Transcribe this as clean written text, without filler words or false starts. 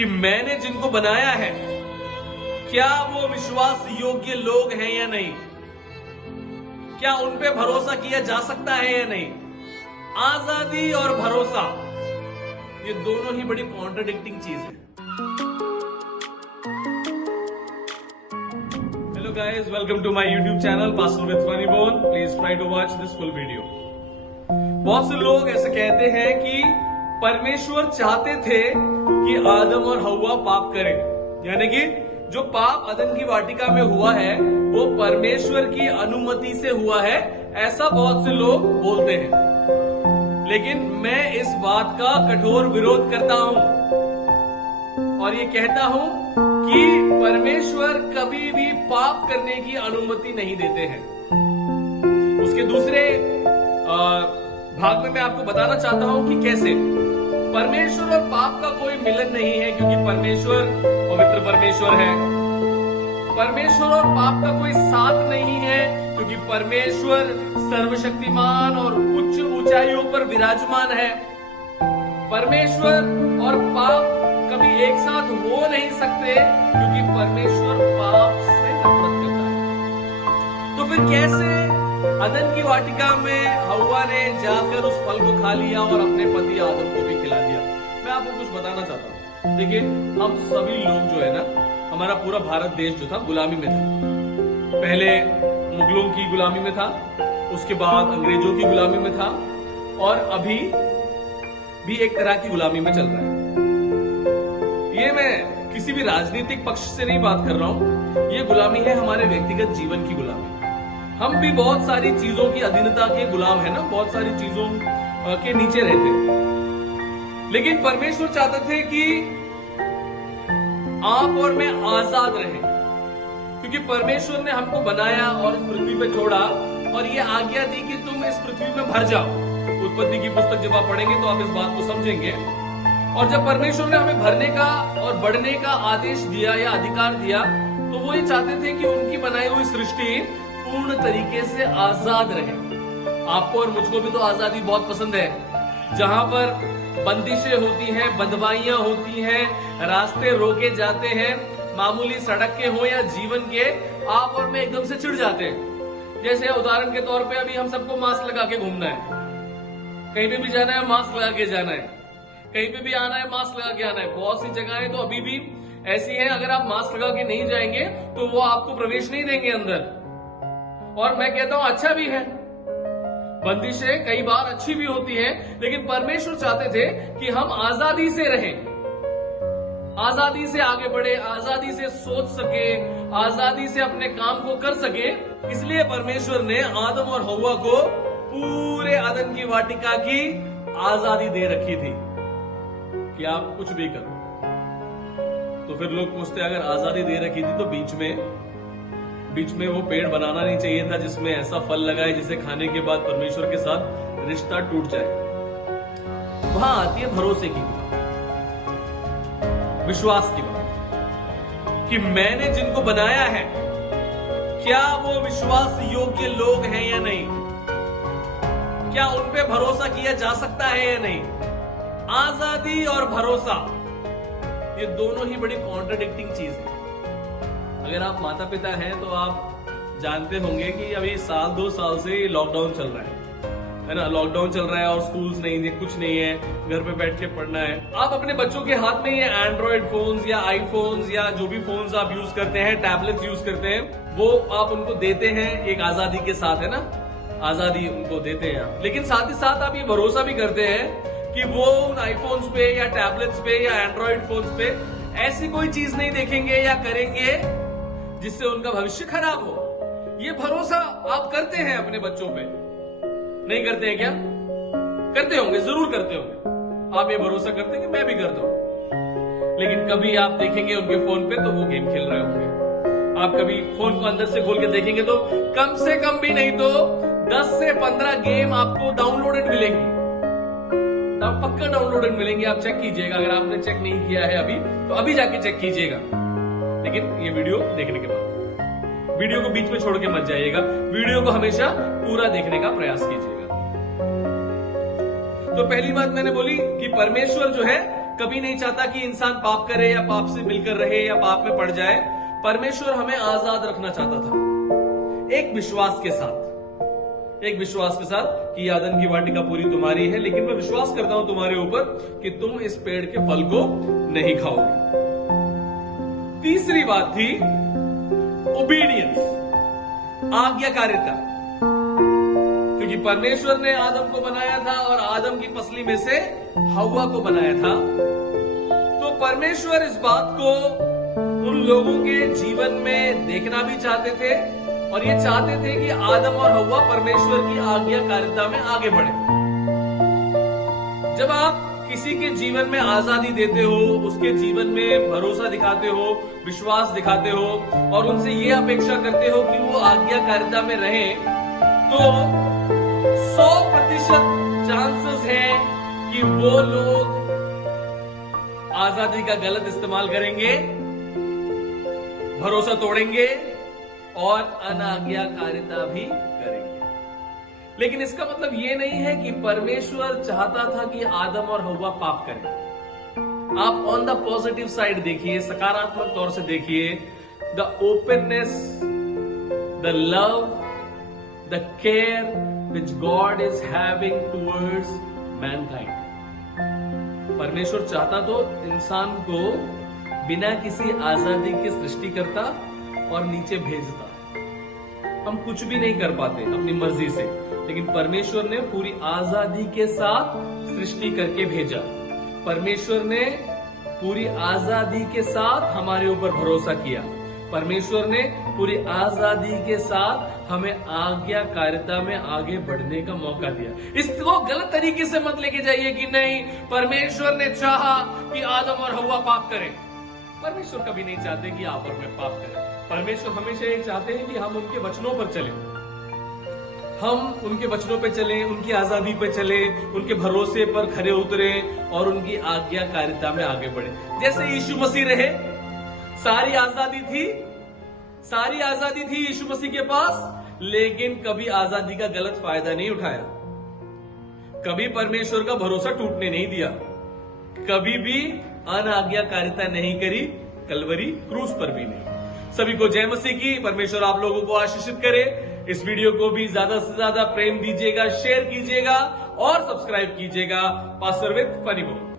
कि मैंने जिनको बनाया है क्या वो विश्वास योग्य लोग हैं या नहीं, क्या उन पे भरोसा किया जा सकता है या नहीं। आजादी और भरोसा ये दोनों ही बड़ी कॉन्ट्राडिक्टिंग चीज है। Hello guys, welcome to my YouTube channel pastor with funny bone. Please try to watch this full video. बहुत से लोग ऐसे कहते हैं कि परमेश्वर चाहते थे कि आदम और हव्वा पाप करें, यानी कि जो पाप अदन की वाटिका में हुआ है वो परमेश्वर की अनुमति से हुआ है, ऐसा बहुत से लोग बोलते हैं। लेकिन मैं इस बात का कठोर विरोध करता हूं और ये कहता हूं कि परमेश्वर कभी भी पाप करने की अनुमति नहीं देते हैं। उसके दूसरे भाग में मैं आपको बताना चाहता हूं कि कैसे परमेश्वर और पाप का कोई मिलन नहीं है, क्योंकि परमेश्वर पवित्र परमेश्वर है। परमेश्वर और पाप का कोई साथ नहीं है, क्योंकि परमेश्वर सर्वशक्तिमान और उच्च ऊंचाइयों पर विराजमान है। परमेश्वर और पाप कभी एक साथ हो नहीं सकते, क्योंकि परमेश्वर पाप से नफरत करता है। तो फिर कैसे अदन की वाटिका में हव्वा ने जाकर उस फल को खा लिया और अपने पति आदम को भी खिला दिया। मैं आपको कुछ बताना चाहता हूँ। देखिए, हम सभी लोग जो है ना, हमारा पूरा भारत देश जो था गुलामी में था। पहले मुगलों की गुलामी में था, उसके बाद अंग्रेजों की गुलामी में था, और अभी भी एक तरह की गुलामी में चल रहा है। ये मैं किसी भी राजनीतिक पक्ष से नहीं बात कर रहा हूं, ये गुलामी है हमारे व्यक्तिगत जीवन की गुलामी। हम भी बहुत सारी चीजों की अधीनता के गुलाम है ना, बहुत सारी चीजों के नीचे रहते हैं। लेकिन परमेश्वर चाहते थे कि आप और मैं आजाद रहें, क्योंकि परमेश्वर ने हमको बनाया और इस पृथ्वी पे छोड़ा और ये आज्ञा दी कि तुम इस पृथ्वी में भर जाओ। उत्पत्ति की पुस्तक जब आप पढ़ेंगे तो आप इस बात को समझेंगे। और जब परमेश्वर ने हमें भरने का और बढ़ने का आदेश दिया या अधिकार दिया, तो वो ये चाहते थे कि उनकी बनाई हुई सृष्टि पूर्ण तरीके से आजाद रहे। आपको और मुझको भी तो आजादी बहुत पसंद है, जहां पर बंदिशें होती हैं, बंधवाइयां होती हैं, रास्ते रोके जाते हैं, मामूली सड़क के हो या जीवन के, आप और मैं एकदम से चिढ़ जाते हैं। जैसे उदाहरण के तौर पे अभी हम सबको मास्क लगा के घूमना है, कहीं पे भी जाना है मास्क लगा के जाना है, कहीं पे भी आना है मास्क लगा के आना है। बहुत सी जगहें तो अभी भी ऐसी हैं, अगर आप मास्क लगा के नहीं जाएंगे तो वो आपको प्रवेश नहीं देंगे अंदर। और मैं कहता हूं अच्छा भी है, बंदिशें कई बार अच्छी भी होती हैं, लेकिन परमेश्वर चाहते थे कि हम आजादी से रहें, आजादी से आगे बढ़े, आजादी से सोच सके, आजादी से अपने काम को कर सके। इसलिए परमेश्वर ने आदम और हव्वा को पूरे अदन की वाटिका की आजादी दे रखी थी कि आप कुछ भी करो। तो फिर लोग पूछते, अगर आजादी दे रखी थी तो बीच में वो पेड़ बनाना नहीं चाहिए था जिसमें ऐसा फल लगाए जिसे खाने के बाद परमेश्वर के साथ रिश्ता टूट जाए। वहां आती है भरोसे की बात, विश्वास की बात, कि मैंने जिनको बनाया है क्या वो विश्वास योग्य लोग हैं या नहीं, क्या उन पे भरोसा किया जा सकता है या नहीं। आजादी और भरोसा ये दोनों ही बड़ी कॉन्ट्राडिक्टिंग चीज है। अगर आप माता पिता हैं तो आप जानते होंगे कि अभी साल 2 साल से लॉकडाउन चल रहा है ना। लॉकडाउन चल रहा है और स्कूल्स नहीं है, कुछ नहीं है, घर पे बैठ के पढ़ना है। आप अपने बच्चों के हाथ में ये एंड्रॉइड फोन्स या आईफोन्स या जो भी फोन्स आप यूज करते हैं, टैबलेट्स यूज करते हैं, वो आप उनको देते हैं एक आजादी के साथ, है ना, आजादी उनको देते हैं आप। लेकिन साथ ही साथ आप ये भरोसा भी करते हैं कि वो उन आईफोन्स पे या टैबलेट्स पे या एंड्रॉइड फोन्स पे ऐसी कोई चीज नहीं देखेंगे या करेंगे जिससे उनका भविष्य खराब हो। ये भरोसा आप करते हैं अपने बच्चों पे, नहीं करते हैं क्या? करते होंगे, जरूर करते होंगे। आप ये भरोसा करते हैं कि मैं भी करता हूं। लेकिन कभी आप देखेंगे उनके फोन पे तो वो गेम खेल रहे होंगे। आप कभी फोन को अंदर से खोल के देखेंगे तो कम से कम भी नहीं तो 10 से 15 गेम आपको डाउनलोडेड मिलेंगी, पक्का डाउनलोडेड मिलेंगे। आप चेक कीजिएगा, अगर आपने चेक नहीं किया है अभी तो अभी जाके चेक कीजिएगा। लेकिन ये वीडियो देखने के बाद वीडियो को बीच में छोड़ के मत जाइएगा, वीडियो को हमेशा पूरा देखने का प्रयास कीजिएगा। तो पहली बात मैंने बोली कि परमेश्वर जो है कभी नहीं चाहता कि इंसान पाप करे या पाप से मिलकर रहे या पाप में पड़ जाए। परमेश्वर हमें आजाद रखना चाहता था, एक विश्वास के साथ कि आदन की वाटिका पूरी तुम्हारी है, लेकिन मैं विश्वास करता हूं तुम्हारे ऊपर कि तुम इस पेड़ के फल को नहीं खाओगे। तीसरी बात थी ओबीडियंस, आज्ञाकारिता, क्योंकि परमेश्वर ने आदम को बनाया था और आदम की पसली में से हव्वा को बनाया था। तो परमेश्वर इस बात को उन लोगों के जीवन में देखना भी चाहते थे और ये चाहते थे कि आदम और हव्वा परमेश्वर की आज्ञाकारिता में आगे बढ़े। जब आप किसी के जीवन में आजादी देते हो, उसके जीवन में भरोसा दिखाते हो, विश्वास दिखाते हो और उनसे ये अपेक्षा करते हो कि वो आज्ञाकारिता में रहें, तो 100% चांसेस हैं कि वो लोग आजादी का गलत इस्तेमाल करेंगे, भरोसा तोड़ेंगे और अनाज्ञाकारिता भी करेंगे। लेकिन इसका मतलब यह नहीं है कि परमेश्वर चाहता था कि आदम और हव्वा पाप करें। आप ऑन द पॉजिटिव साइड देखिए, सकारात्मक तौर से देखिए। The openness, the love, the care which God is having towards Mankind. परमेश्वर चाहता तो इंसान को बिना किसी आजादी के सृष्टि करता और नीचे भेजता। हम कुछ भी नहीं कर पाते अपनी मर्जी से, लेकिन परमेश्वर ने पूरी आजादी के साथ सृष्टि करके भेजा। परमेश्वर ने पूरी आजादी के साथ हमारे ऊपर भरोसा किया। परमेश्वर ने पूरी आजादी के साथ हमें आज्ञाकारिता में आगे बढ़ने का मौका दिया। इसको गलत तरीके से मत लेके जाइए कि नहीं, परमेश्वर ने चाहा कि आदम और हव्वा पाप करें। परमेश्वर कभी नहीं चाहते कि आप और मैं पाप करें। परमेश्वर हमेशा ये चाहते हैं कि हम उनके वचनों पर चलें, हम उनके वचनों पे चलें, उनकी आजादी पे चलें, उनके भरोसे पर खरे उतरें और उनकी आज्ञाकारिता में आगे बढ़े। जैसे यीशु मसीह रहे, सारी आजादी थी यीशु मसीह के पास, लेकिन कभी आजादी का गलत फायदा नहीं उठाया, कभी परमेश्वर का भरोसा टूटने नहीं दिया, कभी भी अनाज्ञाकारिता नहीं करी, कलवरी क्रूस पर भी नहीं। सभी को जय मसीह की। परमेश्वर आप लोगों को आशीषित करे। इस वीडियो को भी ज्यादा से ज्यादा प्रेम दीजिएगा, शेयर कीजिएगा और सब्सक्राइब कीजिएगा पास्टर विद फनी बोन।